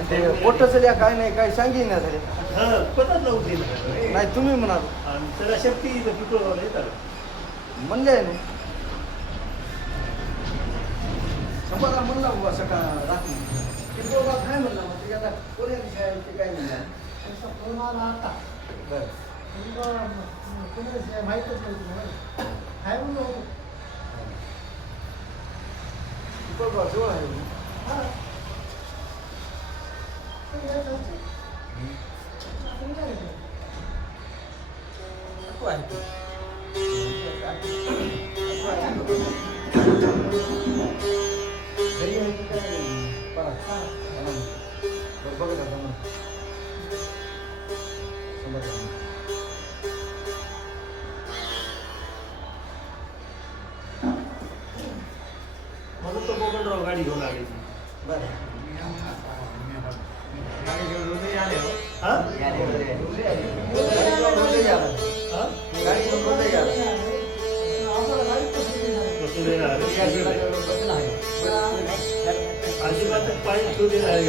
आणि ते पोटच द्या काय नाही काय सांगेन ना झाले पतच नव्हती नाही तुम्ही म्हणाल आणि त्याला शक्ती पितळगावला येतात म्हणले आहे ना संपादा म्हणला बाबा सकाळ रात्री ते बाबा काय म्हणला मग ते आता कोण्या शाळेचे काय म्हणला फोन आला आता बरं माहीतच नाही काय म्हणलो बाबा जवळ आहे म्हणून तो गोगनराव गाडी घेऊन आली बरं हा अजिबात पाय ठेवले नाही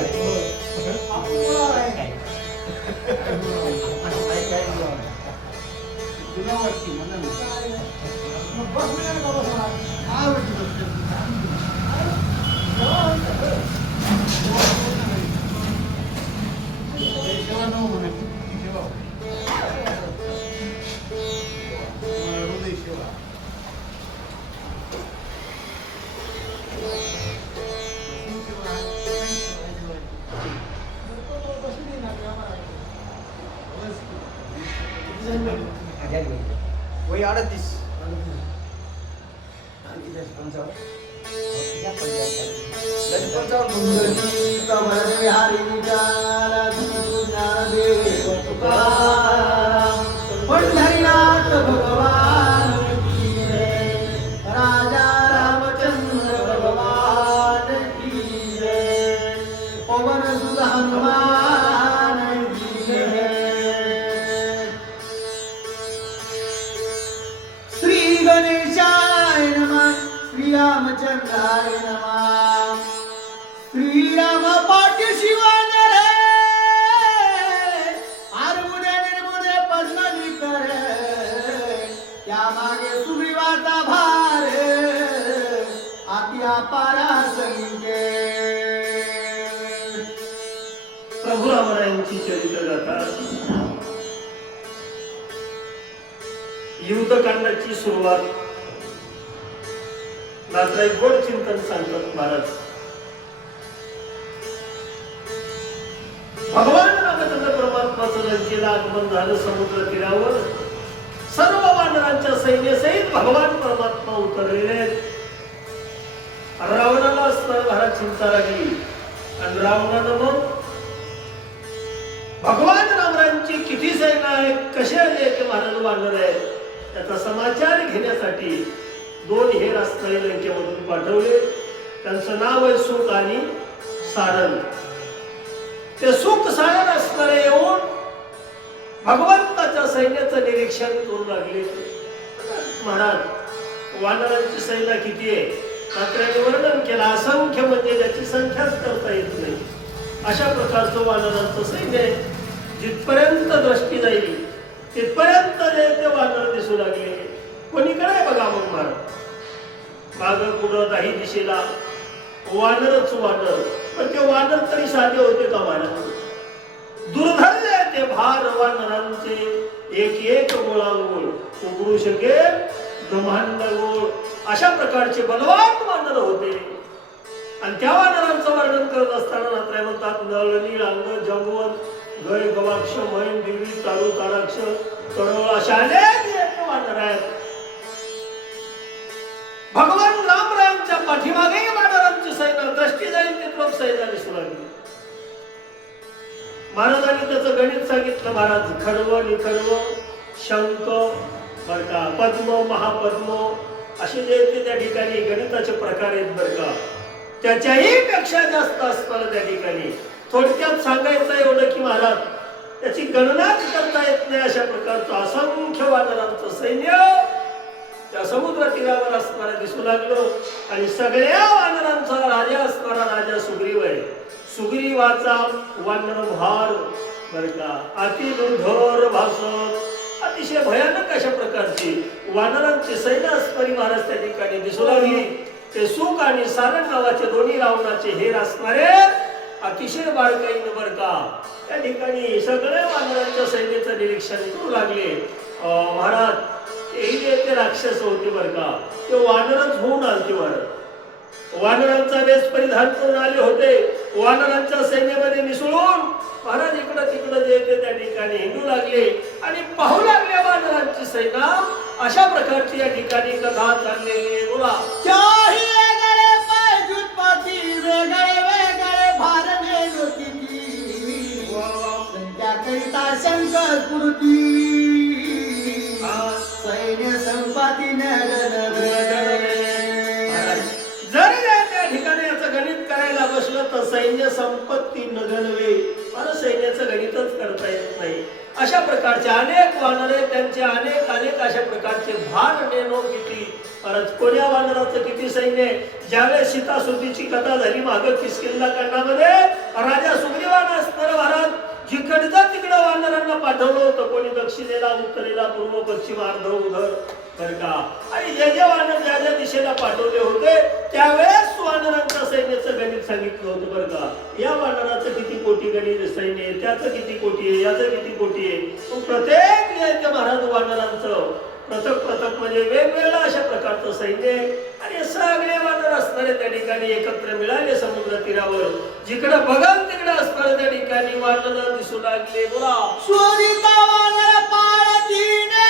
वही 38 पंढरीनाथ भगवान की जय, राजा रामचंद्र भगवान की जय, पवन सुत हनुमान की जय। श्री गणेशाय नमः, श्री रामचंद्राय नमः, श्री राम पाठी शिवाने रे, आरमुने निर्मुने पद्मनी करे, त्या मागे सुग्रीवाचा भार, आत्या पारा संगे। प्रभू रामरायांची चरित्र गाथा युद्धकांडाची सुरुवात मात्र एक गोड चिंतन सांगतात महाराज। भगवान रामचंद्र परमात्माचं लंकेला आगमन झालं समुद्र तीरावर, सर्व वानरांच्या सैन्यासहित भगवान परमात्मा उतरलेले आहेत। रावणाला घरात चिंता लागली आणि रावणानं मग भगवान रामरायांची किती सैन्य आहे, कसे आले ते महाराज वानर आहेत त्याचा समाचार घेण्यासाठी 2 हेर असणारे लंकेमधून पाठवले। त्यांचं नाव आहे सुख आणि सारण। ते सुख सारण असणारे येऊन भगवंताच्या सैन्याचं निरीक्षण करू लागले। महाराज वानरांची सैन्य किती आहे मात्र वर्णन केलं, असंख्य म्हणजे त्याची संख्याच करता येत नाही अशा प्रकारचं वानरांचं सैन्य आहे। जिथपर्यंत दृष्टी जाईल तिथपर्यंत ते वानर दिसू लागले। कोणीकडे बघा मग महाराज, माग पुढं काही दिशेला वानरच वानर, पण ते वानर तरी साधे होते का महाराज? दुर्धर्य ते भार वानरांचे, एक एक गोळागोळ उघडू शकेल ब्रह्मांड गोळ, अशा प्रकारचे बलवान वानर होते। आणि त्या वानरांचं वर्णन करत असताना नात्र्या म्हणतात नळ नीळ अंग जंगवत गय गवाक्ष मैन दिवी तारू ताराक्ष तळवळ अशा अनेक वानर आहेत। भगवान रामरायांच्या पाठीमागे वानरांची सैन्य दृष्टी जाईल तिथं सैन्य दिसू लागली। महाराजांनी त्याचं गणित सांगितलं। महाराज खडव निखडव शंख बर का, पद्म महापद्म असे जे ते त्या ठिकाणी गणिताचे प्रकार आहेत बर का, त्याच्याही पेक्षा जास्त असणार त्या ठिकाणी। थोडक्यात सांगायचं एवढं की महाराज त्याची गणनाच करता येत नाही अशा प्रकारचं असंख्य वानरांचं सैन्य त्या समुद्र तीरावर असणारा दिसू लागलं। आणि सगळ्या वानरांचा राजा असणारा राजा सुग्रीव आहे। सुग्रीवाचा वानर भार बर का अति दुर्धर भासत अतिशय भयानक अशा प्रकारची वानरांची सैन्यास्परी महाराज त्या ठिकाणी दिसू लागली. ते सुख आणि सारण नावाचे दोन्ही रावणाचे हेर असणारे अतिशय बाळकाईन बर का त्या ठिकाणी सगळे वानरांच्या सैन्याचं निरीक्षण करू लागले. महाराज ते राक्षस होते बर का ते वानरच होऊन आलते. वानरांचा वेश परिधान करून आले होते. वानरांच्या सैन्यामध्ये मिसळून महाराज इकडं तिकडं जे ते त्या ठिकाणी हिंडू लागले आणि पाहू लागले वानरांची सेना. अशा प्रकारची या ठिकाणी कथा चाललेली आहे. बोला चाही वेगळे पायजुटपती वेगळे वेगळे भारणे लोकिती संख्याकरिता शंकर पुरती सैन्य संपाती जर त्या ठिकाणी याचं गणित करायला बसलं तर सैन्य संपत्ती नगनवे मला सैन्याचं गणितच करता येत नाही. अशा प्रकारचे अनेक वानरे त्यांचे अनेक अनेक अशा प्रकारचे भार नेनो किती परत कोण्या वानराचं किती सैन्य. ज्यावेळेस सीतासुतीची कथा झाली मागं किष्किंधा खंडामध्ये राजा सुग्रीवाने असणारं महाराज जिकडचं तिकडं वानरांना पाठवलं होतं. कोणी दक्षिणेला उत्तरेला पूर्व पश्चिम अर्ध उधर बर का आणि जे जे वानर ज्या ज्या दिशेला पाठवले होते त्यावेळेस वानरांच्या सैन्याचं गणित सांगितलं होतं बर का. या वानराचं किती कोटी गणित सैन्य आहे त्याचं किती कोटी आहे याचं किती कोटी आहे. प्रत्येक महाराज वानरांचं पृथक पृथक म्हणजे वेगवेगळ्या अशा प्रकारचं सैन्य आणि सगळे वानर असणारे त्या ठिकाणी एकत्र मिळाले समुद्र तीरावर. जिकडं बघल तिकडं असणारे त्या ठिकाणी वानर दिसू लागले. बोला शोधिता वानर पाळतीने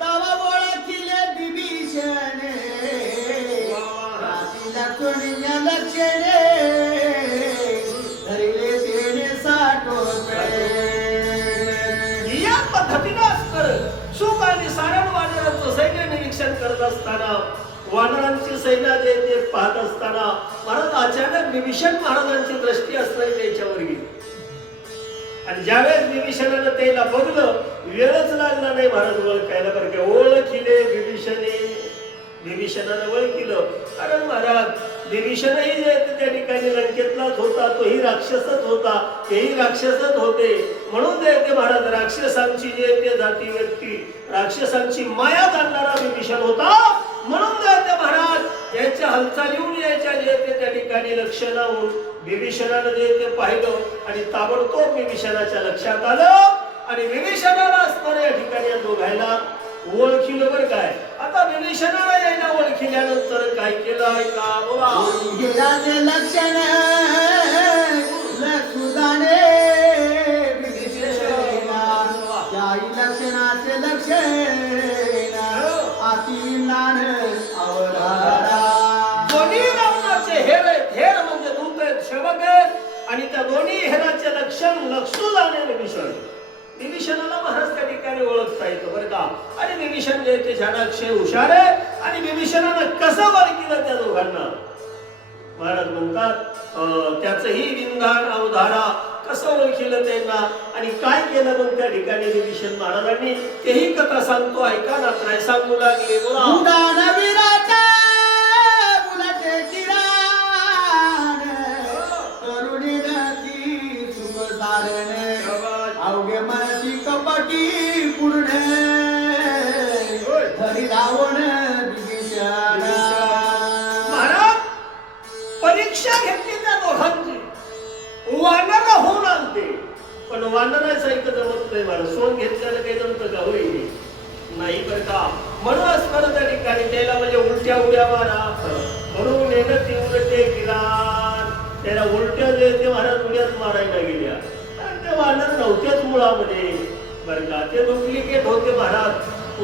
तव ओळखिले बिभीषणे लक्षणे लक्षणे धरिले तेने साठोपे. या पद्धतीनं असतं सुख आणि सारण वानरांचं सैन्य निरीक्षण करत असताना वानरांची सैन्य जे ते पाहत असताना महाराज अचानक विभीषण महाराजांची दृष्टी असणारी त्याच्यावर गेली आणि ज्यावेळेस विभीषणानं त्याला बघलं वेळच लागला नाही महाराज ओळखायला बरं का. ओळखिले विभीषणानं ओळखिलं कारण महाराज विभीषणही जे त्या ठिकाणी लंकेतलाच होता तोही राक्षसच होता तेही राक्षसच होते. म्हणून ते महाराज राक्षसांची जे ते जाती व्यक्ती राक्षसांची माया जाणणारा विभीषण होता. म्हणून ते महाराज याच्या हालचालीहून यायच्या जे ते त्या ठिकाणी लक्षणाहून विभीषणानं जे ते पाहिलं आणि ताबडतोब विभीषणाच्या लक्षात आलं आणि विभीषणाला असणाऱ्या या ठिकाणी दोघायला ओळखीलं बरं काय. आता विभीषणाला यायला ओळखिल्यानंतर काय केलं ऐका बोला. लक्षण लक्षुदाने त्याही लक्षणाचे लक्षण अतिनान अवधारा. दोन्ही रावणाचे हेर आहेत. हेर म्हणजे दूत आहेत सेवक आहेत आणि त्या दोन्ही हेराचे लक्षण लक्षुदाने विभीषणाला महाराज त्या ठिकाणी ओळखता येतं बरं का. आणि विभीषण जे ते झाडाक्षय हुशार आहे आणि विभीषणानं कसं ओळखलं त्या दोघांना महाराज म्हणतात त्याचंही विंधान अवधारा कसं ओळखलं त्यांना आणि काय केलं मग त्या ठिकाणी विभीषण महाराजांनी तेही कथा सांगतो ऐका ना. काय सांगू लागले बोला. अवघे मनती कपटी पूर्ण धरी रावण विभीषण. महाराज परीक्षा घेतली त्या दोघांची. वानर होऊन आणते पण वानराचं ऐकत जमत नाही महाराज. सोन घेतल्यानं काही जमतं का होईल नाही बरं का. म्हणून असणार त्या ठिकाणी त्याला म्हणजे उलट्या उड्या मारा म्हणून येणं ती उलटे किराण त्याला उलट्या जे ते महाराज उड्यात मारायला गेल्या. ते वानर नव्हतेच मुळामध्ये बरं का. ते डुप्लिकेट होते महाराज.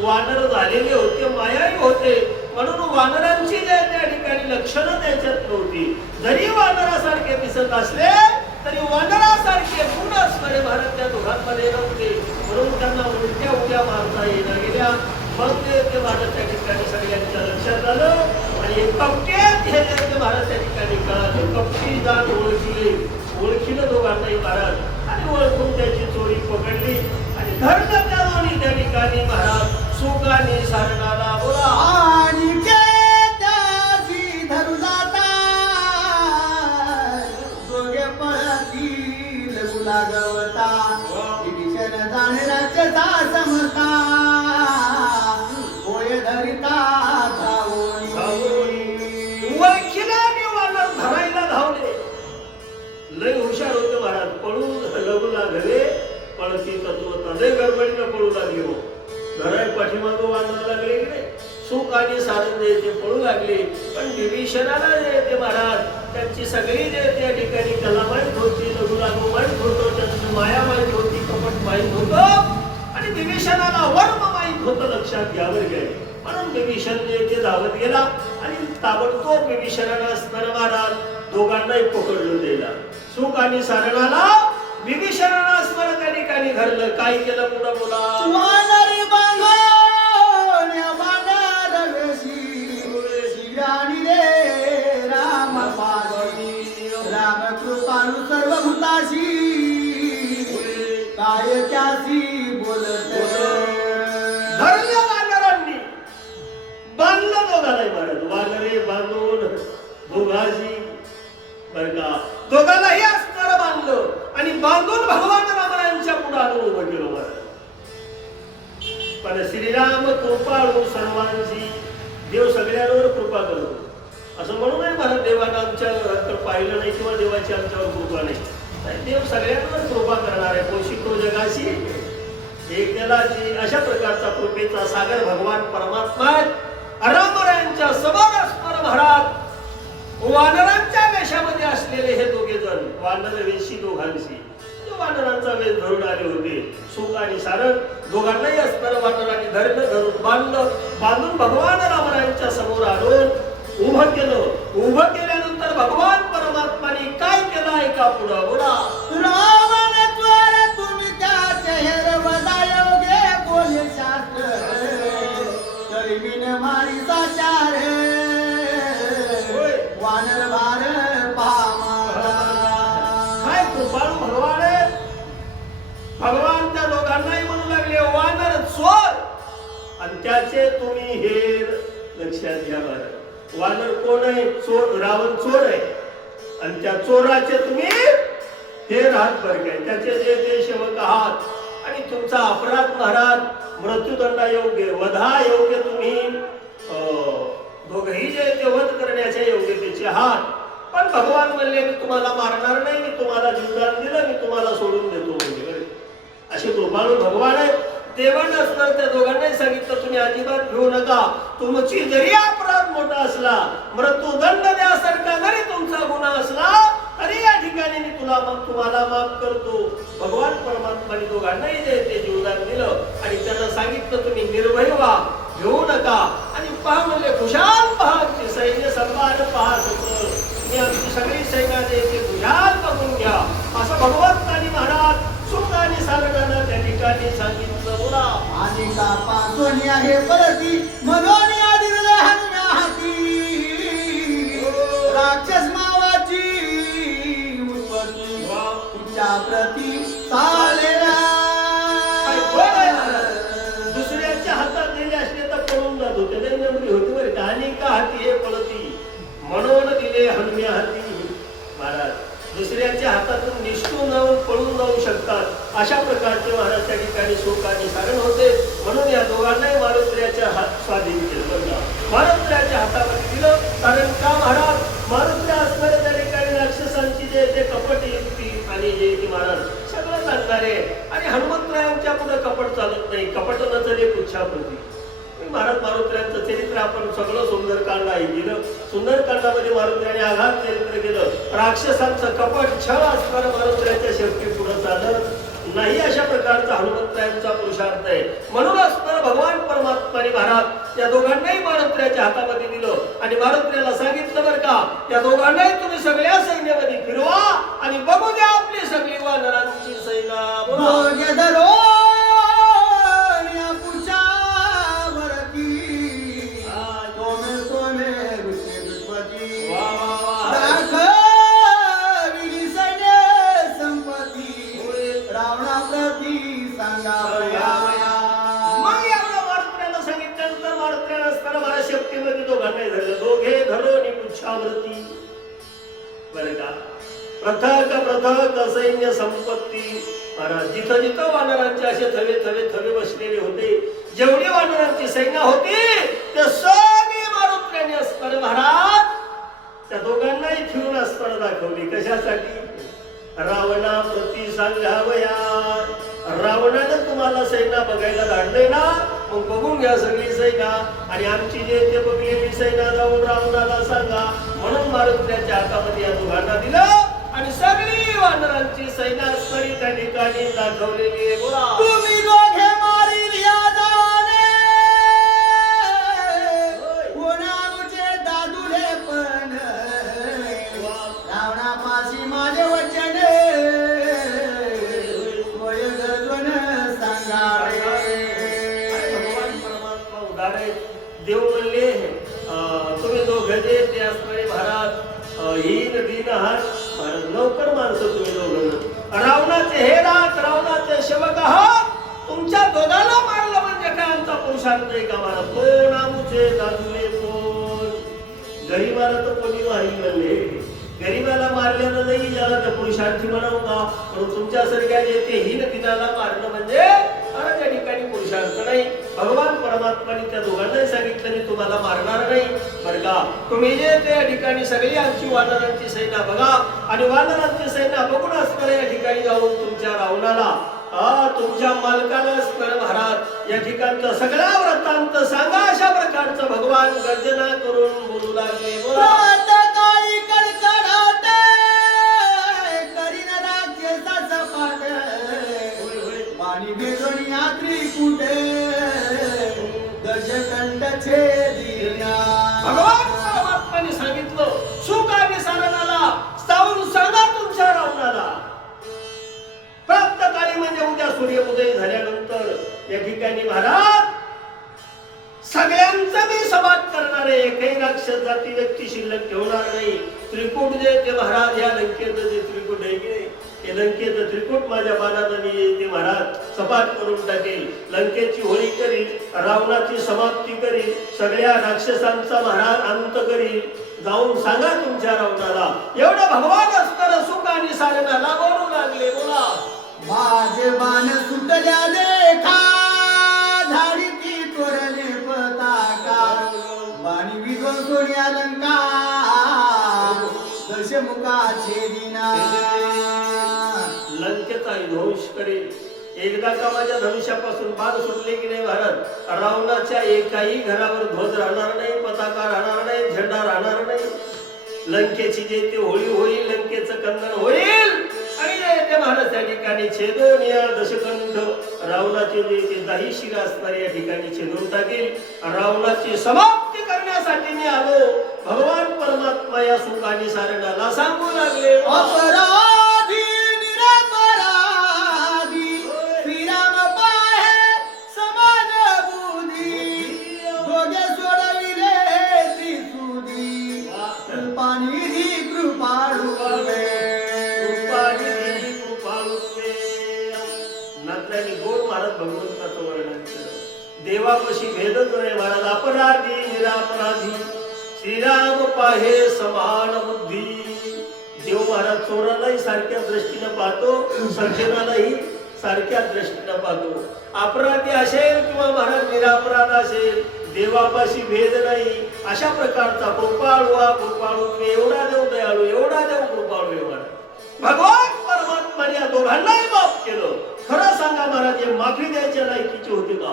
वानर झालेले होते मायाही होते म्हणून वानरांची जे त्या ठिकाणी लक्षणं त्याच्यात नव्हती. जरी वानरासारखे दिसत असले तरी वानरासारखे पूर्ण असणारे महाराज त्या दोघांमध्ये नव्हते. म्हणून त्यांना उलट्या उड्या मारता येण्या गेल्या. मग ते महाराज त्या ठिकाणी सगळ्यांच्या लक्षात आलं आणि कपट्यात हे जे महाराज त्या ठिकाणी कळाले. कपटी जाण ओळखीलं दोघांनाही महाराज आणि ओळखून त्याची चोरी पकडली आणि धरलं त्या दोन्ही त्या ठिकाणी महाराज सुखाने सारणाला बोला. आणि त्याची धरू जाता सुख आणि सारण जे ते पळू लागले. पण विभीषणाला जे ते महाराज त्यांची सगळी जे त्या ठिकाणी कला माहीत होती, लघुलागू माहीत होतं, त्यांची माया माहीत होती, कपट माहीत होतं आणि विभीषणाला वर्म माहीत होतं. लक्षात घ्यावर गेले म्हणून विभीषण जे ते धावत गेला आणि ताबडतोब विभीषणाला स्मर महाराज दोघांनाही पकडलं दिला. सुख आणि सारणाला विभीषणाला स्मर त्या ठिकाणी घडलं. काय केलं पुढं बोला. वानरी बांधोन्या वानर वेशी, शिराणी रे राम पाशी, राम कृपाळू सर्वभूताशी, काय त्यासी बोलत. धरलं वानरांनी, बांधलं दोघांनाही महाराज. वानरे बांधून दोघांशी बर का दोघांनाही अस्त्र बांधलं आणि बांधून भगवान रामांच्या पुढे आणून उभं केलं महाराज. पण श्रीराम कृपाळू सर्वांशी, देव सगळ्यांवर कृपा करतो असं म्हणू नये महाराज. देवानं आमच्याकडे पाहिलं नाही किंवा देवाची आमच्यावर कृपा नाही. देव सगळ्यांवर कृपा करणार आहे. पोषितो जगाशी एक जलाची, अशा प्रकारचा कृपेचा सागर भगवान परमात्मा रामरायांच्या समोर स्मर महाराज वानरांच्या वेशामध्ये असलेले हे दोघे जण वानर वेशी दोघांशी वानरांचा वेश धरून आले होते. सुख आणि सारण दोघांनाही असणारं वानरांनी धरून बांधून भगवान रामरायांच्या समोर आणून उभं केलं. उभं केल्यानंतर भगवान परमात्माने काय केलं ऐका पुढं बोला. रावण त्वर तुम्ही त्या चेहर वदायोगे बोले शास्त्र, तरी बिन मारी साचार, वानर भार पामा. काय कृपाळू भगवान आहे. भगवान त्या दोघांनाही म्हणू लागले वानर चोर आणि त्याचे तुम्ही हेर. लक्षात घ्या बरं. वानर कोण आहे. चोर, रावण चोर आहे आणि त्या चोराचे तुम्ही हेर आहात बरं काय. त्याचे जे ते सेवक आहात आणि तुमचा अपराध महाराज मृत्यूदंडा योग्य, वधा योग्य तुम्ही दोघही जे ते वध करण्याच्या योग्यतेचे आहात. पण भगवान म्हणले मी तुम्हाला मारणार नाही, मी तुम्हाला जीवदान दिलं, मी तुम्हाला सोडून देतो म्हणजे असे कृपाळू भगवान आहेत. देवानं असणार त्या दोघांनाही सांगितलं तुम्ही अजिबात घेऊ नका. तुमची जरी अपराध मोठा असला, मृत्यूदंड द्यासारखा जरी तुमचा गुन्हा असला तरी या ठिकाणी मी तुम्हाला माफ करतो. भगवान परमात्माने दोघांनाही ते जीवदान दिलं आणि त्यांना सांगितलं तुम्ही निर्भय व्हा, घेऊ नका. आणि पहा म्हणले खुशाल पहा, सैन्य संभार पहा, मी आमची सगळी सैन्य देते, खुशाल बघून घ्या असं भगवंतानी महाराज सुख आणि सारणाला त्या ठिकाणी सांगितलं. बोला. आणि कापा सोन्या हे परती मनोनी आदिले हनुम्या हाती, राक्षस मावाची उत्पत्ती तुमच्या प्रती चालेला. दुसऱ्याच्या हातात दिले असले तर पळून जात होते, नम्री होती बरं का. आणि का हाती हे पळती म्हणून दिले हनुम्या हाती. महाराज दुसऱ्याच्या हातातून निष्ठून जाऊन पळून जाऊ शकतात अशा प्रकारचे महाराज त्या ठिकाणी शोक आणि सारण होते. म्हणून या दोघांनाही मारुत्र्याच्या हात स्वाधीन केलं. मारुत्र्याच्या हातामध्ये दिलं. कारण का महाराज मारुत्र्या असणाऱ्या त्या ठिकाणी राक्षसांची जे ते कपट युक्ती आणि जे ती महाराज सगळं चालणारे आणि हनुमंतरायांच्या पुढे कपट चालत नाही. कपट न चले पुच्छाप्रती. महाराज मारुत्र्यांचं चरित्र आपण सगळं सुंदरकांड ऐकलं. सुंदरकांडामध्ये मारुत्र्याने आघात चरित्र केलं. राक्षसांचं कपट छळ असणारं मारुत्र्याच्या शेवटी पुढे चालत नाही अशा प्रकारचा हनुमंतरायांचा पुरुषार्थ आहे. म्हणून असणारं भगवान परमात्माने महाराज या दोघांनाही मारुत्र्याच्या हातामध्ये दिलं आणि मारुत्र्याला सांगितलं बरं का या दोघांनाही तुम्ही सगळ्या सैन्यामध्ये फिरवा आणि बघू द्या आपली सगळी वानरांची सैना. दोघे धरून पुच्छावृती बरं का. प्रथक प्रथक सैन्य संपत्ती. महाराज जिथं जिथं वानरांचे असे थवे थवे थवे बसलेले होते, जेवढी वानरांची सैन्य होती ते सगळी मारुत्र्याने असणार महाराज त्या दोघांनाही फिरून असताना दाखवली. कशासाठी. रावणा प्रति सांगावया. रावणानं तुम्हाला सैन्य बघायला धाडले ना मग बघून घ्या सगळी सैना आणि आमची जे ते बघलेली सैना जाऊन रावणाला सांगा म्हणून मारुतीच्या हातामध्ये या दोघांना दिलं आणि सगळी वानरांची सैना सरी त्या ठिकाणी दाखवलेली आहे. बोला तुम्ही दोघे मारील या जाणे कोणामुचे दादुले पण रावणापाशी माझे वचन होय गजवन सांगावे. भगवान परमात्मा उदार आहे. देव म्हणले तुम्ही दोघे जे ते असणारे महाराज हीन दीन आहात महाराज लवकर माणसं तुम्ही दोघं रावणाचे हे रात रावणाचे सेवक आहात तुमच्या दोघांना मारलं म्हणजे काय आमचा पुरुषार्थ आहे का महाराज कोण आमुचे दादुले कोण गरीबाला तर कोणी मारी म्हणले गरीबाला मारल्यानं नाही ज्याला त्या पुरुषार्थी म्हणावं का पण तुमच्यासारख्या जे ते हीन दिनाला मारणं म्हणजे त्या ठिकाणी पुरुषार्थ नाही. भगवान परमात्माने त्या दोघांनाही सांगितलं मी तुम्हाला मारणार नाही बरं का तुम्ही जे त्या ठिकाणी सगळी आमची वानरांची सैना बघा आणि वानरांची सैना बघून असणाऱ्या या ठिकाणी जाऊन तुमच्या रावणाला तुमच्या मालकाला महाराज या ठिकाणचा सगळा वृत्तांत सांगा अशा प्रकारचं भगवान गर्जना करून बोलू लागले. बोला पाणी भेटून यात्री कुठे दशकंड छेदिना. भगवान परमात्माने सांगितलं सुख आणि साधनाला जाऊन सांगा तुमच्या रावणाला प्राप्त काळी म्हणजे उद्या सूर्योदय झाल्यानंतर या ठिकाणी महाराज सगळ्यांचा मी सभात करणारे एकही राक्षस जाती व्यक्ती शिल्लक ठेवणार नाही. त्रिकूट जे ते महाराज या लंकेचं जे त्रिकूट आहे की नाही हे लंकेचं त्रिकूट माझ्या बाणानं मी ते महाराज सपाट करून टाकेल लंकेची होळी करील रावणाची समाप्ती करील सगळ्या राक्षसांचा महाराज अंत करील जाऊन सांगा तुमच्या रावणाला एवढं भगवान असताना सुख आणि साधनाला बोलू लागले. बोला माझे बाण सुटल्या देखा झाडी ती तोरणे पताका बाणी विध्वंसोनी अलंका दशमुखाचे दिना. लंकेचा ध्वंस करेल एकदा का माझ्या धनुष्यापासून बाण सुटले की नाही भारत रावणाच्या एकाही घरावर ध्वज राहणार नाही पताका राहणार नाही झेंडा राहणार नाही. लंकेची जे ते होळी होईल लंकेचं कंदन होईल आणि त्या महाराज त्या ठिकाणी छेदून या दशकंठ रावणाचे जे ते दाही शिरा असणारे या ठिकाणी छेदून टाकेल रावणाची समाप्ती करण्यासाठी मी आलो. भगवान परमात्मा या सुखानी सारणाला सांगू लागले. अपराधी निरपराधी श्रीराम पाहे समान बुद्धी दोघे सोडविले त्रिसुधी कृपानिधी कृपाळू नात्याने गोड महाराज भगवंताचं वर्णन केलं देवापाशी भेदच नाही महाराज अपराधी निरापराधी श्रीराम पाहे समान बुद्धी. देव महाराज चोरालाही सारख्या दृष्टीनं पाहतो सज्जनालाही सारख्या दृष्टीनं पाहतो. अपराधी असेल किंवा महाराज निरापराध असेल देवापाशी भेद नाही अशा प्रकारचा कृपाळू कृपाळू एवढा देव दयाळू एवढा देव कृपाळू एवढा भगवान परमात्माने या दोघांनाही माफ केलं. खरं सांगा महाराज हे माफी द्यायच्या लायकीचे होते का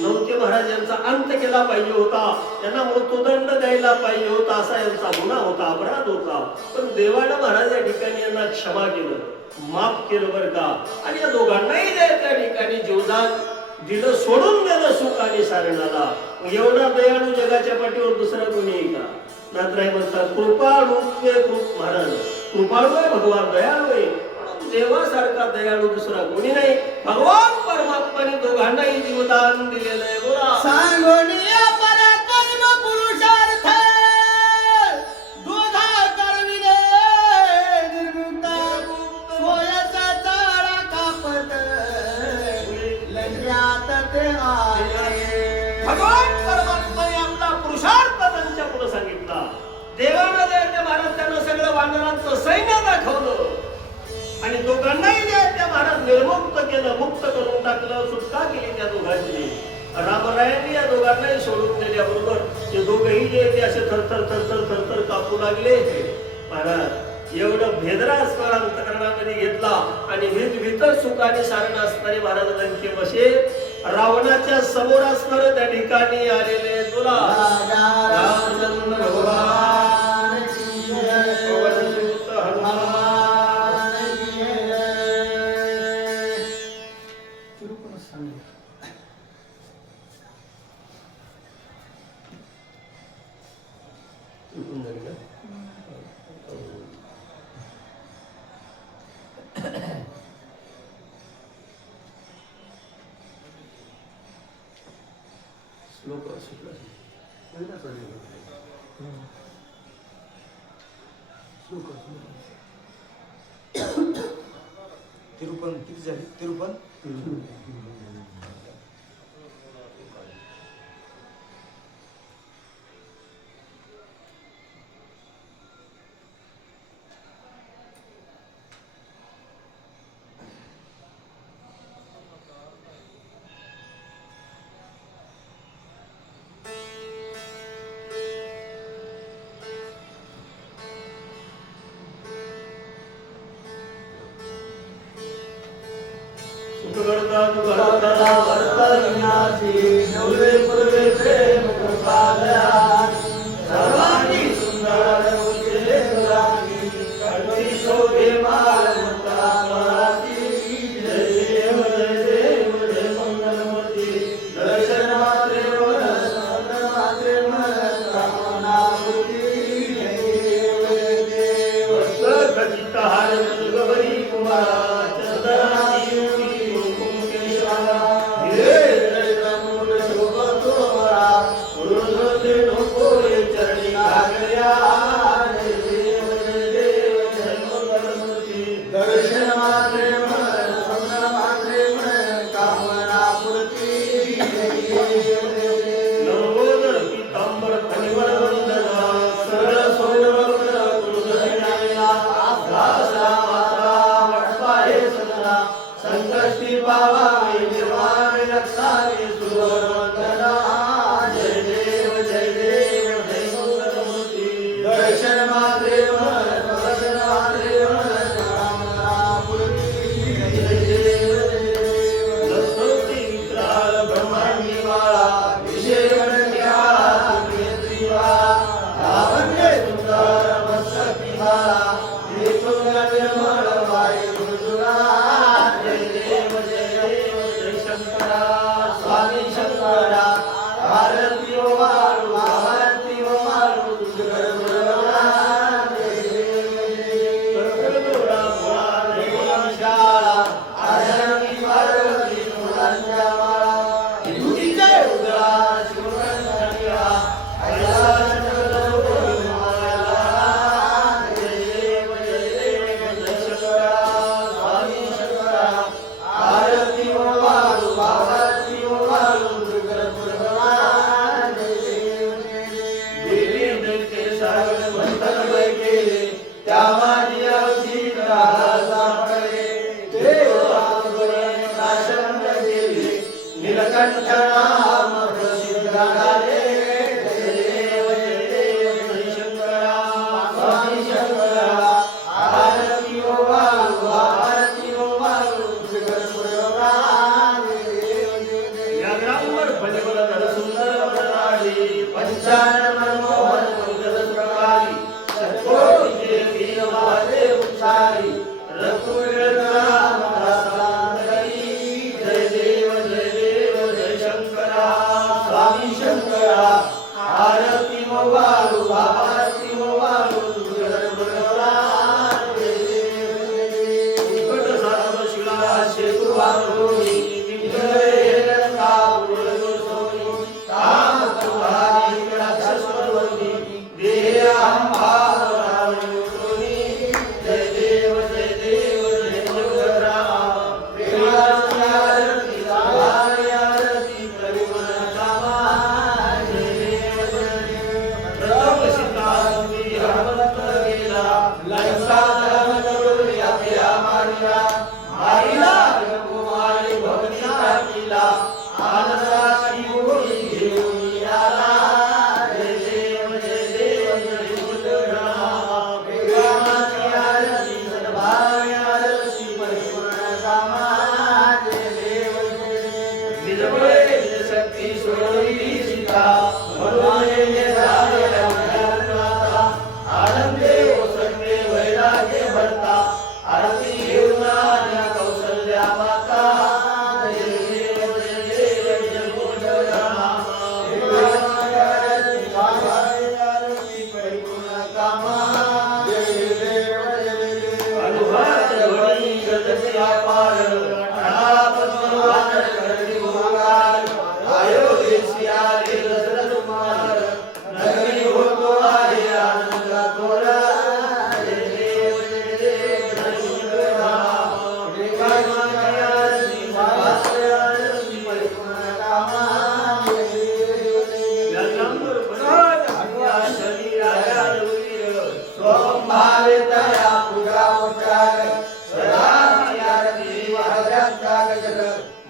नव्हते. महाराज यांचा अंत केला पाहिजे होता यांना मृत्यूदंड द्यायला पाहिजे होता असा यांचा गुन्हा होता अपराध होता. पण देवानं महाराज या ठिकाणी यांना क्षमा केलं माफ केलं बरं का आणि या दोघांनाही त्या ठिकाणी जीवदान दिलं सोडून दिलं सुख आणि सारणाला. एवढा दयाळू जगाच्या पाठीवर दुसरा कोणी आहे का नात्राय म्हणतात कृपाळू महाराज कृपाळू आहे भगवान दयाळू आहे देवासारखा दयाळू दुसरा कोणी नाही. भगवान परमात्माने दोघांनाही जीवदान दिलेलं आहे. बोला सांगोनिया पराक्रम पुरुषार्थ दोघा करविले निर्मुक्ता सोयाचा चाळा कापत लंक्यात ते आले. भगवान परमात्माने आपला पुरुषार्थ त्यांच्या पुढे सांगितला. देवानं त्या महाराज त्यांना सगळं वानरांचं सैन्य दाखवलं आणि दोघांनाही त्या महाराज निर्मुक्त केलं मुक्त करून टाकलं सुटका केली त्या दोघांची. रामरायांनी या दोघांनाही सोडून दिल्याबरोबर ते दोघेही जे ते असे थरथर थरथर थरथर कापू लागले. महाराज एवढं भेदरा अंतकरणामध्ये घेतला आणि भीत भीतर सुखाने सारण असणारे महाराज लंके बसे रावणाच्या समोर असणार त्या ठिकाणी आलेले तुला राजा रामचंद्र भगवान की जय. पवनसुत हनुमान हनुमान की जय. तिरुपती सांगितलं चुकून झाली का? श्लोक सुटला. तिरुपन किती झाली तिरुपन सुखगर्ता भगवता वर्तविनाशी नवले पूर्वे प्रेम कृपालया सर्वांनी सुंदर उचे राणी कळती शोभे माल मंत्राची जय देव जय मंगलमती दर्शन मात्रे मन समुद्र मात्रे मन कामना पूर्ती जय देव वस्त्र खचित हार गवरी कुमारा चंदनाची युगी कुंकुम केशवा हे रत्नमूल शोभतो मला पुरुषोत्ते नको चरणी लागल्या जय देव जय मंगलमूर्ती दर्शन मात्रे मन समुद्र मात्रे मन कामना पूर्ती जय देव लंबोदर पीतांबर फणीवर वंदना सरळ सोडवक्र तुळजाईला दासा माता वटपाहे सदा संकष्टी पावावे निर्वाण रक्षावे सुरवंदना जय देव जय मंगलमूर्ती दर्शन मात्रे मन दर्शन मात्रे मन कामना पूर्ती जय देव लसोती विक्राल ब्रह्मांडी माळा विषयवन न्याळा प्रियत्रिवा लावण्य सुंदर मस्तकी माळा येथून निर्मळ वायू मृदुला जय देव जय शंकरा स्वामी शंकरा आरती ओ माळू आरती ओ माळू तुझ्या गुरुला जय देव कर्करोडा मुळा देव शाळा आरती पार्वती मुलांच्या माळा विभूतीचे उदरा शिवकंठनिया कैलास जगदगुरु माया जय देव जय शंकरा स्वामी शंकरा आरती ओ माळू आरती ओ माळू तुझ्या गुरुला जय देव देवी दैत्य सागर मंथन वै केले त्या माझी अवधी सापडले देव आगुणे नाशन केले नीलकंठ नाम प्रसिद्ध झाले जय देव जय शंकरा स्वामी शंकरा आरती ओ वाळू आरती ओ वाळू तुझ्या गुरुला जय देव या ग्रामवर फणीवर सुंदर वरनाडी पंचानन मनोहर मंगल प्रकाली शतकोटी वीर वाजे उच्चारी रघुवीर राम दासांतरी जय देव जय शंकरा स्वामी शंकरा आरती मोवाळू आरती मोवाळू तुझ्या गुरुला आरती घेऊन आल्या कौसल्या माता देव देव जगोदरा आरती परिपूर्ण कामा अनुभात ध्वनी गगन अपार पद्मवान करती भोगार अयोध्येशी आले दशरथ कुमार नगरी होतो आहे आनंद तोरा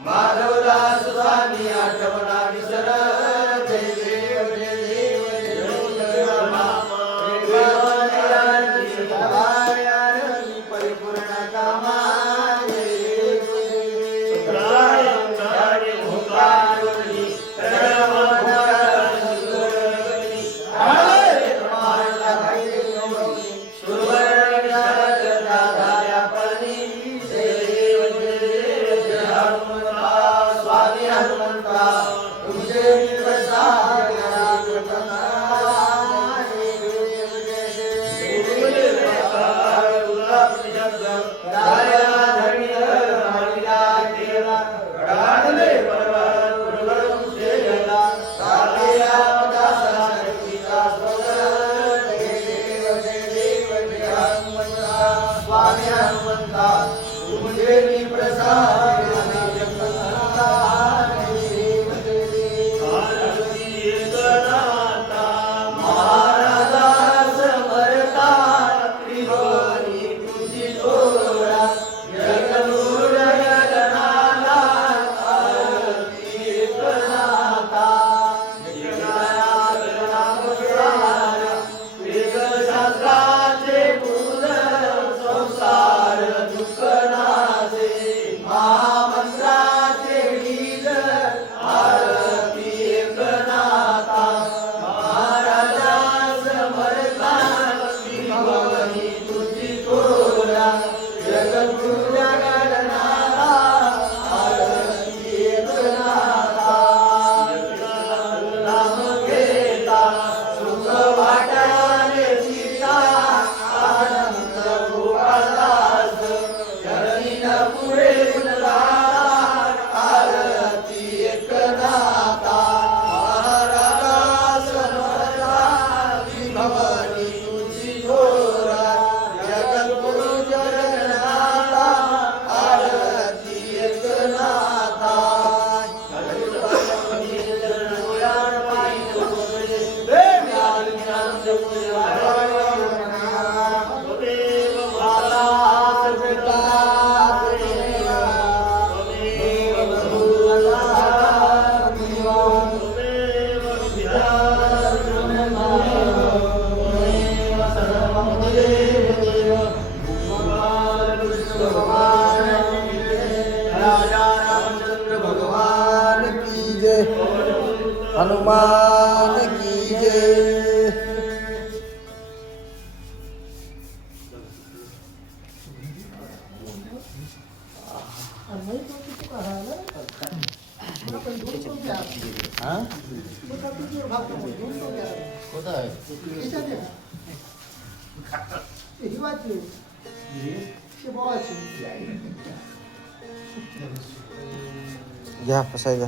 माधवदास स्वामी आठवणा विसर जय देव जय देव जय देव परिपूर्ण कामा स्वामी हनुमंता तुझे प्रसाद हनुमान की जय। घ्या पसायला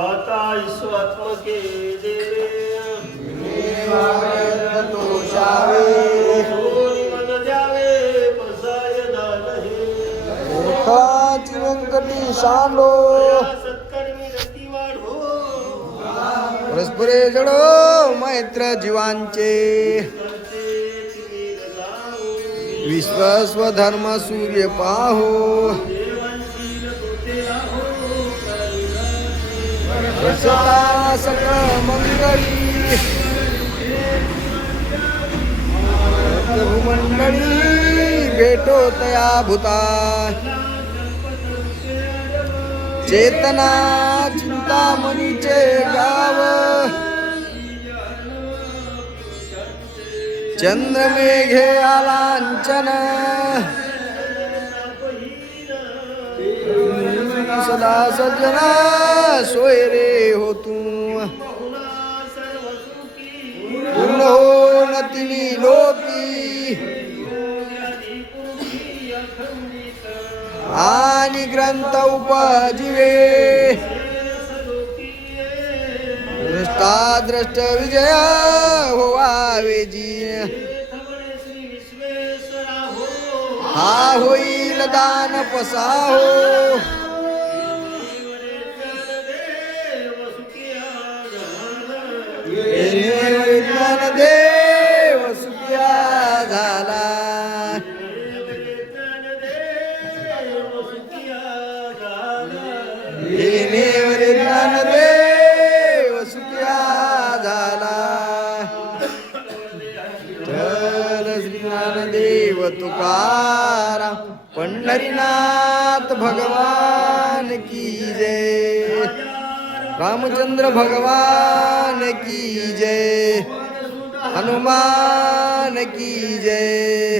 आता ईश्वरात्मके देवे मन द्यावे पसाय दानहे व्यंकटी शालो सत्कर्मी रती वाढो परस्परे जडो मैत्र जीवांचे विश्वस्वधर्म सूर्य पाहो सदा सकळ मंगळी भूमंडळी भेटो तया भूता चेतना चिंतामणीचे गाव चंद्रमेघे आलांचन सदा सज्जना सोय रे हो तू बहुना सर्व सुखी पूर्ण हो न तिन्ही लोकी योग्यादी पूर्वी अखंडित आणि ग्रंथ उपजीवे दृष्टाद्रष्ट विजय होवावे जी श्री विश्वेश्वरा हो हा होईल दान पसाहो ज्ञान देव सुखिया झाला येणेवर ज्ञान देव सुखिया झाला चल श्री ज्ञानदेव तुकाराम पंढरीनाथ भगवान की जय रामचंद्र भगवान की जय हनुमान की जय।